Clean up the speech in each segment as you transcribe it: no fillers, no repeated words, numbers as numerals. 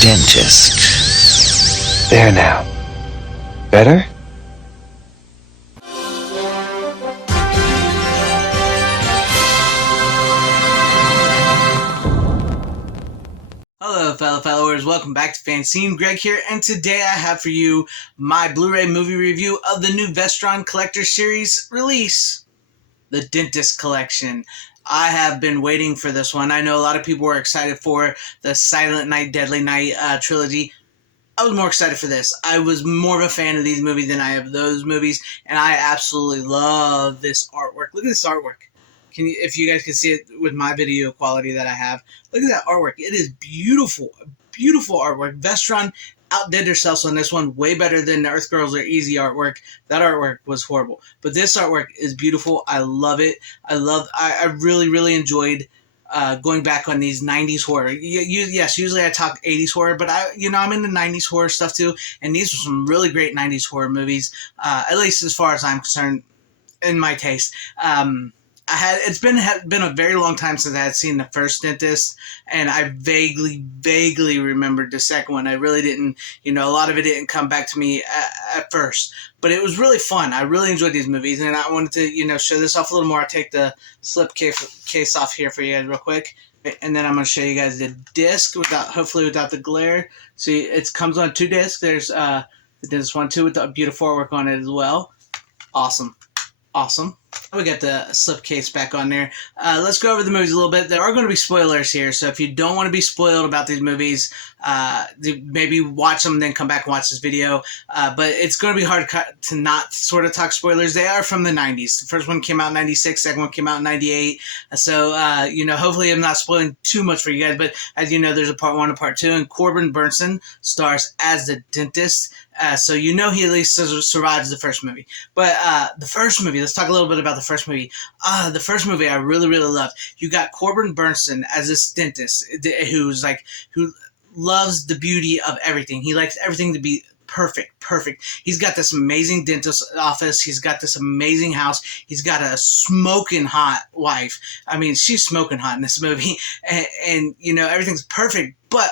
dentist. There now. Better? Hello fellow followers, welcome back to FanZcene. Greg here, and today I have for you my Blu-ray movie review of the new Vestron Collector Series release, The Dentist Collection. I have been waiting for this one. I know a lot of people were excited for the Silent Night, Deadly Night trilogy. I was more excited for this. I was more of a fan of these movies than I of those movies, and I absolutely love this artwork. Look at this artwork. If you guys can see it with my video quality that I have, look at that artwork. It is beautiful, beautiful artwork. Vestron outdid themselves on this one, way better than the Earth Girls or Easy artwork. That artwork was horrible, but this artwork is beautiful. I love it. I really, really enjoyed going back on these 90s horror. Yes, usually I talk 80s horror, but I'm into 90s horror stuff too, and these were some really great 90s horror movies, at least as far as I'm concerned, in my taste. It's been a very long time since I had seen the first Dentist, and I vaguely remembered the second one. I really didn't, a lot of it didn't come back to me at first, but it was really fun. I really enjoyed these movies, and I wanted to, show this off a little more. I'll take the slip case off here for you guys real quick, and then I'm going to show you guys the disc hopefully without the glare. See, it comes on 2 discs. There's the Dentist 1, 2 with the beautiful artwork on it as well. Awesome. We got the slipcase back on there. Let's go over the movies a little bit. There are going to be spoilers here, so if you don't want to be spoiled about these movies, maybe watch them, then come back and watch this video. But it's going to be hard to not sort of talk spoilers. They are from the 90s. The first one came out in 96, second one came out in 98. So, hopefully I'm not spoiling too much for you guys. But as you know, there's a part 1 and part 2, and Corbin Bernsen stars as the dentist. So he at least survives the first movie. But the first movie, let's talk a little bit about the first movie. The first movie I really, really loved. You got Corbin Bernsen as this dentist who loves the beauty of everything. He likes everything to be perfect. He's got this amazing dentist office. He's got this amazing house. He's got a smoking hot wife. I mean, she's smoking hot in this movie, and everything's perfect. But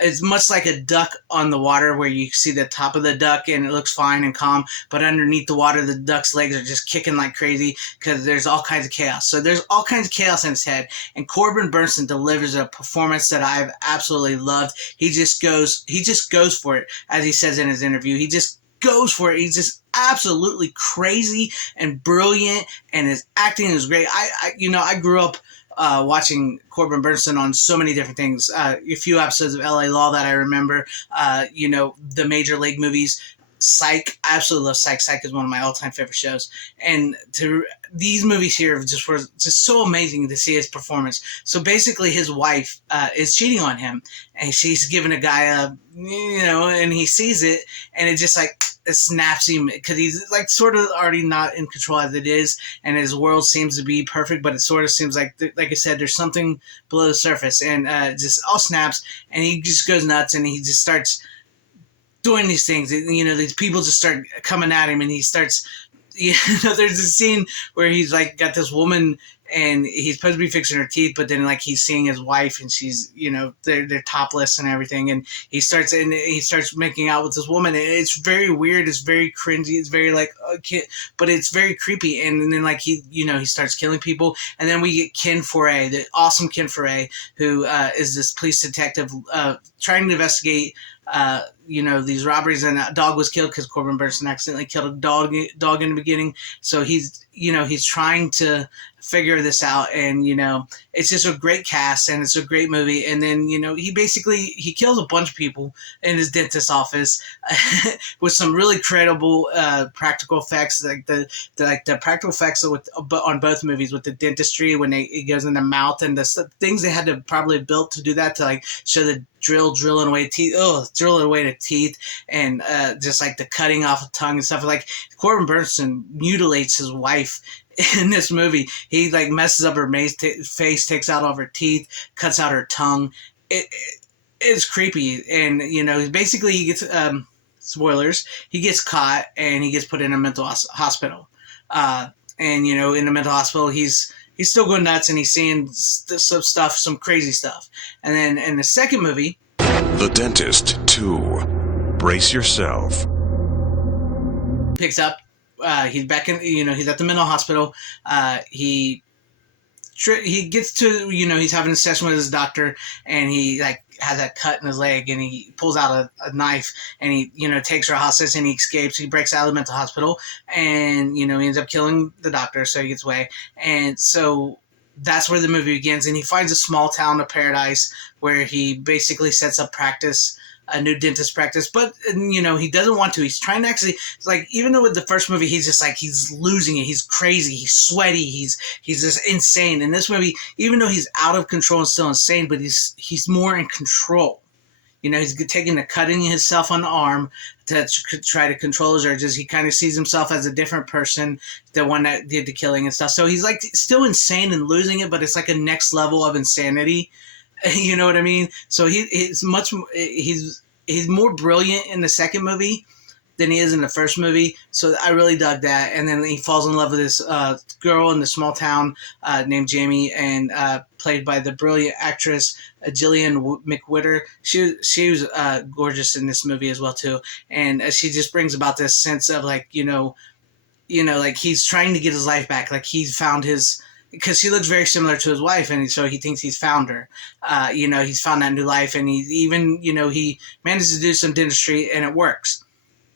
it's much like a duck on the water, where you see the top of the duck and it looks fine and calm, but underneath the water, the duck's legs are just kicking like crazy because there's all kinds of chaos. So there's all kinds of chaos in his head, and Corbin Bernsen delivers a performance that I've absolutely loved. He just goes for it, as he says in his interview. He just goes for it. He's just absolutely crazy and brilliant, and his acting is great. I grew up watching Corbin Bernsen on so many different things. A few episodes of LA Law that I remember. The Major League movies. Psych. I absolutely love Psych. Psych is one of my all-time favorite shows. And these movies here were just so amazing to see his performance. So basically his wife is cheating on him, and she's giving a guy and he sees it, and it just it snaps him, because he's sort of already not in control as it is, and his world seems to be perfect, but it sort of seems like I said, there's something below the surface, and just all snaps, and he just goes nuts, and he just starts doing these things. These people just start coming at him, and he starts, there's a scene where he's got this woman, and he's supposed to be fixing her teeth, but then he's seeing his wife, and she's, they're topless and everything, and he starts making out with this woman. It's very weird. It's very cringy. It's very but it's very creepy. And then he starts killing people, and then we get Ken Foray, the awesome Ken Foray, who is this police detective trying to investigate these robberies, and a dog was killed because Corbin Bernsen accidentally killed a dog in the beginning. So he's trying to figure this out, and it's just a great cast, and it's a great movie. And then he kills a bunch of people in his dentist office with some really credible practical effects, like the practical effects on both movies, with the dentistry when it goes in the mouth, and the things they had to probably built to do that, to show the drilling away the teeth, and just the cutting off of tongue and stuff. Corbin Bernsen mutilates his wife in this movie. He messes up her face, takes out all of her teeth, cuts out her tongue. It is creepy, and basically he gets spoilers. He gets caught, and he gets put in a mental hospital. And in the mental hospital, he's still going nuts, and he's seeing some crazy stuff. And then in the second movie, The Dentist 2. Brace yourself. Picks up. He's back in. He's at the mental hospital. He gets to. He's having a session with his doctor, and he has that cut in his leg, and he pulls out a knife, and he takes her hostage, and he escapes. He breaks out of the mental hospital, and he ends up killing the doctor, so he gets away. And so that's where the movie begins, and he finds a small town of paradise where he basically sets up a new dentist practice, but he doesn't want to. He's trying to actually, even though with the first movie he's just he's losing it, he's crazy, he's sweaty, he's just insane. In this movie, even though he's out of control and still insane, but he's more in control. He's taking the cutting himself on the arm to try to control his urges. He kind of sees himself as a different person, the one that did the killing and stuff. So he's still insane and losing it, but it's a next level of insanity. You know what I mean? So he's more brilliant in the second movie than he is in the first movie. So I really dug that. And then he falls in love with this girl in the small town named Jamie, and played by the brilliant actress Gillian McWhirter. She was gorgeous in this movie as well too. And she just brings about this sense of he's trying to get his life back. He's found his. Because she looks very similar to his wife, and so he thinks he's found her. He's found that new life, and he managed to do some dentistry, and it works.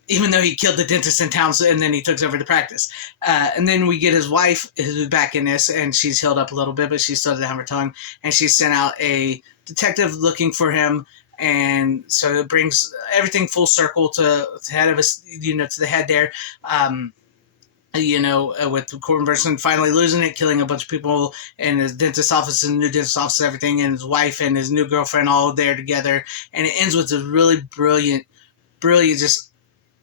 Even though he killed the dentist in town, and then he took over the practice. And then we get his wife, who's back in this, and she's healed up a little bit, but she still doesn't have her tongue. And she sent out a detective looking for him, and so it brings everything full circle to the head of us, to the head there. With Corbin Burnson finally losing it, killing a bunch of people in his dentist office and new dentist office, everything, and his wife and his new girlfriend all there together. And it ends with a really brilliant, just,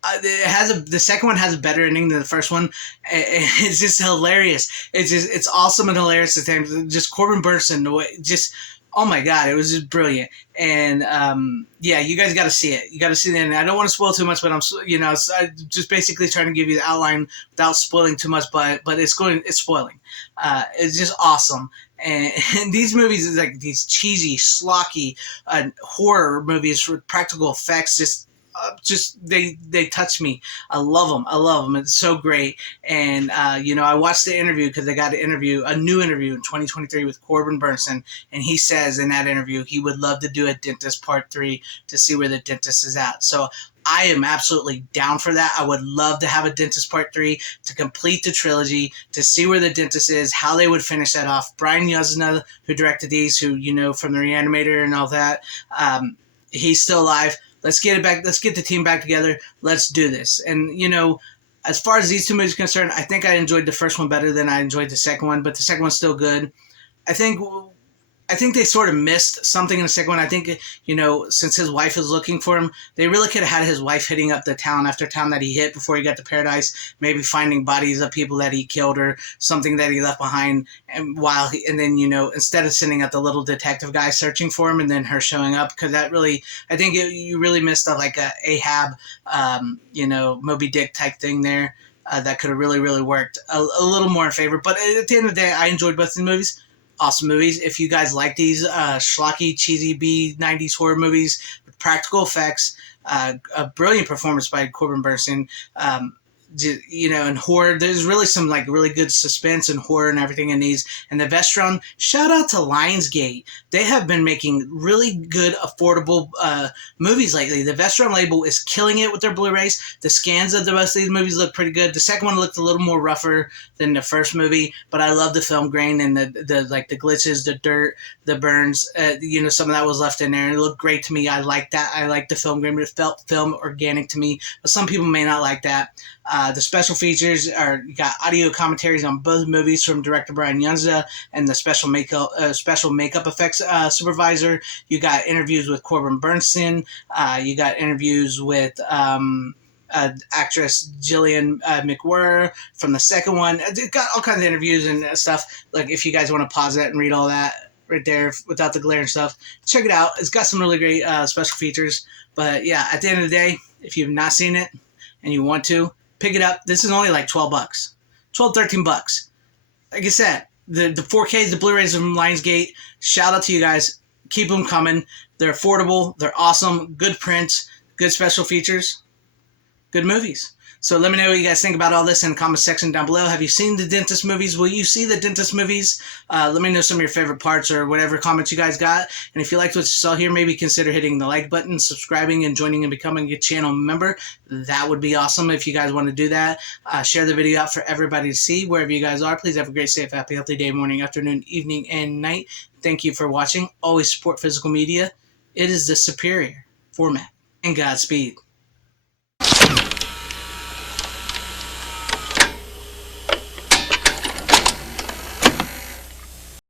the second one has a better ending than the first one. It's just hilarious. It's awesome and hilarious at the same time. Just Corbin Burnson, oh my God, it was just brilliant. And you guys got to see it. You got to see it. And I don't want to spoil too much, but I'm just basically trying to give you the outline without spoiling too much. But it's spoiling. It's just awesome. And these movies is these cheesy, schlocky horror movies with practical effects. They touch me. I love them. It's so great. And I watched the interview because they got a new interview in 2023 with Corbin Burnson, and he says in that interview he would love to do a Dentist Part 3 to see where the dentist is at. So I am absolutely down for that. I would love to have a Dentist Part 3 to complete the trilogy, to see where the dentist is, how they would finish that off. Brian Yuzna, who directed these, who from The Reanimator and all that, he's still alive. Let's get it back. Let's get the team back together. Let's do this. And, as far as these two movies are concerned, I think I enjoyed the first one better than I enjoyed the second one, but the second one's still good. I think they sort of missed something in the second one. I think, since his wife is looking for him, they really could have had his wife hitting up the town after town that he hit before he got to Paradise, maybe finding bodies of people that he killed or something that he left behind. And instead of sending out the little detective guy searching for him and then her showing up, because that really, I think you really missed a Ahab, Moby Dick type thing there. That could have really, really worked a little more in favor. But at the end of the day, I enjoyed both the movies. Awesome movies. If you guys like these schlocky, cheesy B-90s horror movies with practical effects, a brilliant performance by Corbin Burnson, and horror, there's really some really good suspense and horror and everything in these. And the Vestron, shout out to Lionsgate. They have been making really good, affordable movies lately. The Vestron label is killing it with their Blu-rays. The scans of the rest of these movies look pretty good. The second one looked a little more rougher than the first movie, but I love the film grain and the glitches, the dirt, the burns. Some of that was left in there, and it looked great to me. I like that. I like the film grain, but it felt film organic to me. But some people may not like that. The special features you got audio commentaries on both movies from director Brian Yuzna and the special makeup effects supervisor. You got interviews with Corbin Burnson. You got interviews with actress Gillian McWhirter from the second one. It got all kinds of interviews and stuff. If you guys want to pause that and read all that right there without the glare and stuff, check it out. It's got some really great special features. But yeah, at the end of the day, if you've not seen it and you want to, pick it up. This is only $12, $13. Like I said, the 4Ks, the Blu-rays from Lionsgate. Shout out to you guys. keep them coming. They're affordable. They're awesome. Good prints. Good special features. Good movies. So let me know what you guys think about all this in the comment section down below. Have you seen the Dentist movies? Will you see the Dentist movies? Let me know some of your favorite parts or whatever comments you guys got. And if you liked what you saw here, maybe consider hitting the like button, subscribing, and joining and becoming a channel member. That would be awesome if you guys want to do that. Share the video out for everybody to see. Wherever you guys are, please have a great, safe, happy, healthy day, morning, afternoon, evening, and night. Thank you for watching. Always support physical media. It is the superior format. And Godspeed.